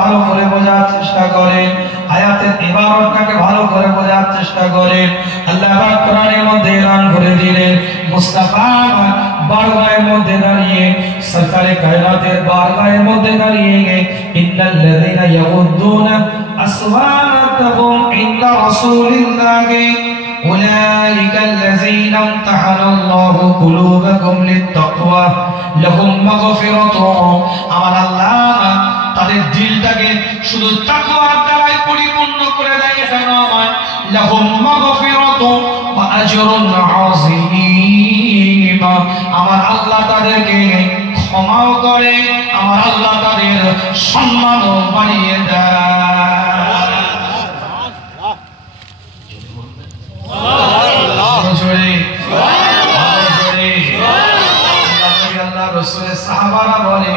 ভালো করে বোঝার চেষ্টা করেন, আয়াতের ইবারতটাকে ভালো করে বোঝার চেষ্টা করেন। আল্লাহ পাক কোরআনের মধ্যে এলান করে দিলেন, মুস্তাফা বারগাহের মধ্যে দাঁড়িয়ে, সরকারে কায়নাতের বারগাহের মধ্যে দাঁড়িয়ে, ইন্নাল্লাযীনা ইয়াগুদ্দুনা আসওয়াতাহুম ইনদা রাসূলিল্লাহি উলাইকাল্লাযীনা ইমতাহানাল্লাহু কুলুবাকুম লিত-তাকওয়া লাহুম মাগফিরাতুন। আমার আল্লাহ তাদের দিলটাকে শুধু তাকওয়ার দ্বারাই পরিপূর্ণ করে দেয়, এটা নয়। লাহুম মাগফিরাতুন ওয়া আজরুন আযীম। আমার আল্লাহ তাদেরকে ক্ষমাও করে, আমার আল্লাহ তাদের সম্মানও বাড়িয়ে দেয়। রাসূলের সাহাবারা বলে,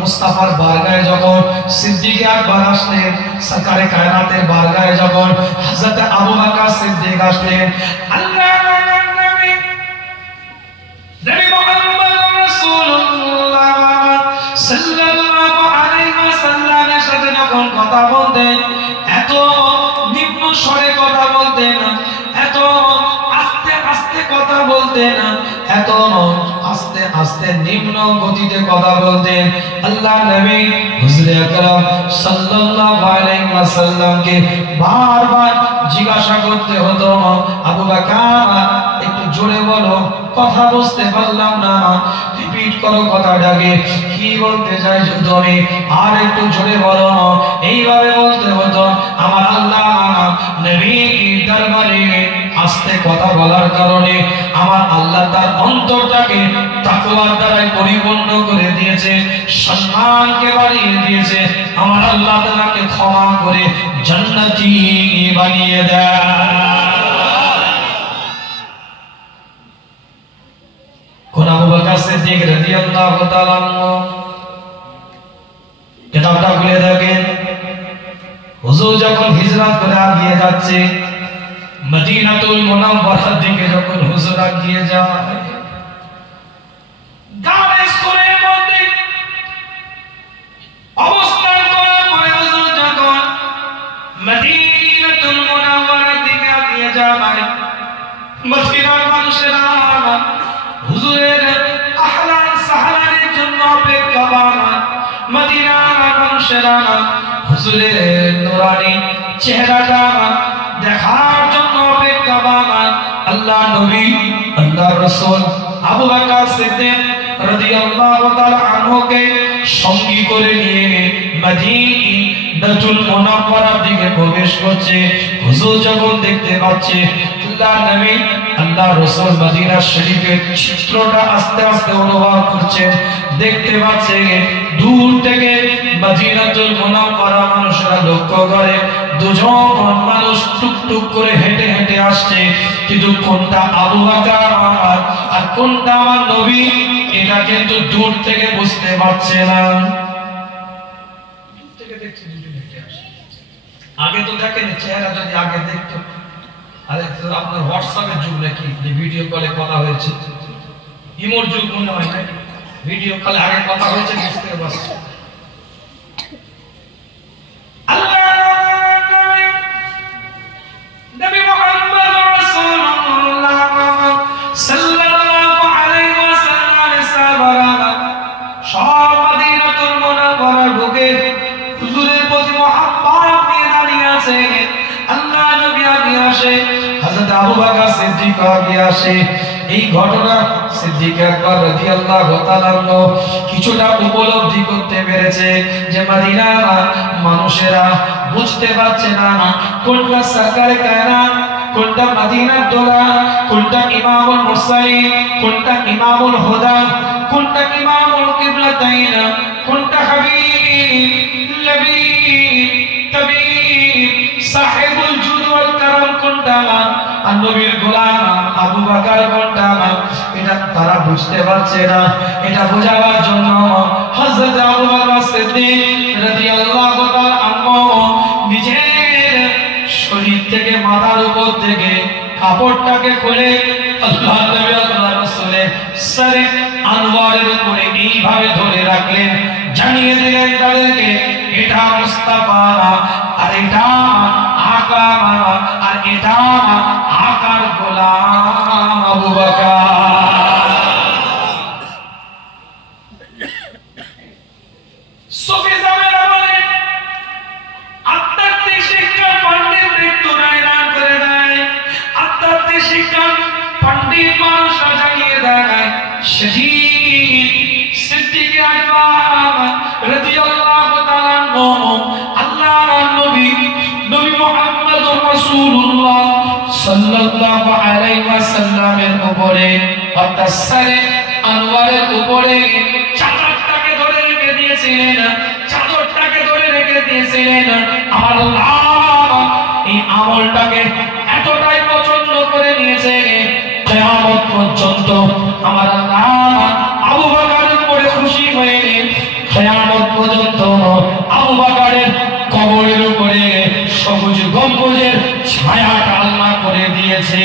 মুস্তাফার বারগাহে যখন সিদ্দিক আকবর আসলেন, সরকারে কায়নাতের বারগাহে যখন হযরত আবু বকর সিদ্দিক আসলেন, আল্লাহর নবী মুহাম্মদ রাসূলুল্লাহ সাল্লাল্লাহু আলাইহি ওয়াসাল্লামের সাথে যখন কথা বলতেন, এত নিম্ন স্বরে কথা বলতেন, এত আস্তে আস্তে কথা বলতেন, এত আস্তে আস্তে নিম্ন গতিতে কথা বলতেন। আল্লাহ নবী হুজুর আকরাম সাল্লাল্লাহু আলাইহি ওয়াসাল্লামকে বারবার জিজ্ঞাসা করতে হতো, আবু বকর একটু জোরে বলো, কথা বুঝতে পারলাম না, রিপিট করো কথাটাকে, কি বলতে চাইছো তুমি, আর একটু জোরে বলো। এইভাবে বলতে হতো। আমার আল্লাহ নবীর দরবারে আস্তে কথা বলার কারণে আমার আল্লাহ তার অন্তরটাকে তাকওয়ার দ্বারা পরিপূর্ণ করে দিয়েছে, সম্মানকে বাড়িয়ে দিয়েছে। আমার আল্লাহ তাকে ক্ষমা করে জান্নাতি বানিয়ে দেয়। কোন আবু বকর সিদ্দিক রাদিয়াল্লাহু তাআলা কিতাবটা খুলে দেখেন, হুজুর যখন হিজরত করে আগিয়ে যাচ্ছে, মদিনাতুল মুনাওয়ারার দিকে যখন হুজুর আগিয়ে যায়, গাড়ি সুরের মধ্যে অবস্থান করার পরে হুজুর যখন মদিনাতুল মুনাওয়ারার দিকে আগিয়ে যায়, মদিনার মানুষেরা হুজুরের আহলান সাহলানের জন্য অপেক্ষামান, মদিনার মানুষেরা হুজুরের নূরানি চেহারাটা দেখার জন্য অপেক্ষামান। আল্লাহ নবী, আল্লাহ রাসূল আবু বকর সিদ্দিক রাদিয়াল্লাহু তাআলা আনহুকে সঙ্গী করে নিয়ে মদিনাতুল মুনাওয়ারার দিকে প্রবেশ করছে। হুজুর যখন দেখতে পাচ্ছে, আল্লাহ নবী, আল্লাহ রাসূল মদিনা শরীফের চিত্রটা আস্তে আস্তে অনুভব করছে, দেখতে পাচ্ছে দূর থেকে মদিনাতুল মুনাওয়ারা মানুষরা লক্ষ্য করে দুজন মানুষ টুকটুক করে হেঁটে হেঁটে আসছে, কিন্তু কোনটা আবু বকর আর কোনটা আমার নবী এটা কিন্তু দূর থেকে বুঝতে পারছে না। দূর থেকে দেখছে দুজন হেঁটে আসছে, আগে তো দেখেন চেহারা, যদি আগে দেখতো, আরে আপনার হোয়াটসঅ্যাপের যুগ নাকি, যে ভিডিও কলে কথা হয়েছে, ইমোর যুগ মনে হয় না, ভিডিও কলে আগে কথা হয়েছে বুঝতে পারছে। আবু বকর সিদ্দিক আগে আসে। এই ঘটনা সিদ্দিক আকবর রাদিয়াল্লাহু তাআলা কিছুটা উপলব্ধি করতে পেরেছে যে মদিনার মানুষেরা বুঝতে পারছে না কোনটা সরকারে কায়নাত, কোনটা মদিনার দোলা, কোনটা ইমামুল মুরসালিন, কোনটা ইমামুল হুদা, কোনটা ইমামুল কিবলাতাইন, কোনটা হাবিব লবীব তাবিব সাহেবুল জুদ ওয়াল কারাম, কোনটা আর নবীর গোলাম আবু বকর কোনটা, এটা তারা বুঝতে পারছে না। এটা বোঝাবার জন্য হযরত আবু বকর সিদ্দিক রাদিয়াল্লাহু তাআলা আনহু নিজের শরীর থেকে মাথার উপর থেকে কাপড়টাকে খুলে আল্লাহ নবী আল্লাহ রাসূলের সরে আনওয়ারের উপরে এইভাবে ধরে রাখলেন, জানিয়ে দিলেন তাদেরকে এটা মুস্তাফা আর এটা আকা আর এটা আকার গোলাম আবু বকর। সুফি জামেরা বলেন আধ্যাত্মিক শিক্ষা পণ্ডিত মৃত্যু রায়না করে দেয়, আধ্যাত্মিক শিক্ষা পণ্ডিত মানুষরা জানিয়ে দেয়। শহীদ সিদ্দিক আকবর রাদিয়াল্লাহু তাআলা আল্লাহর নবী নবী মুহাম্মদুর রাসূলুল্লাহ সাল্লাল্লাহু আলাইহি ওয়াসাল্লামের উপরে অর্থাৎ সারে আনোয়ারের উপরে চাদরটাকে ধরে রেখে দিয়েছিলেন, চাদরটাকে ধরে রেখে দিয়েছিলেন। আমার আল্লাহ এই আমলটাকে এতটাই পছন্দ করে নিয়েছে কিয়ামত পর্যন্ত আমার আল্লাহ আবু বকরের উপরে খুশি হয়ে কিয়ামত পর্যন্ত আবু বকরের কবরের উপরে সবুজ গম্বুজের ছায়াটা আল্লাহ করে দিয়েছে।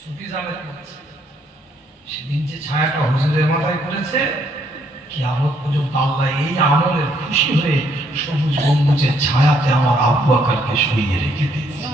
সুফি জামেরা বলছে সেদিন যে ছায়াটা হুজুরের মাথায় করেছে কিয়ামত পর্যন্ত আল্লাহ এই আমলের খুশি হয়ে সবুজ গম্বুজের ছায়াতে আমার আবু বকরকে শুইয়ে রেখে দিয়েছে।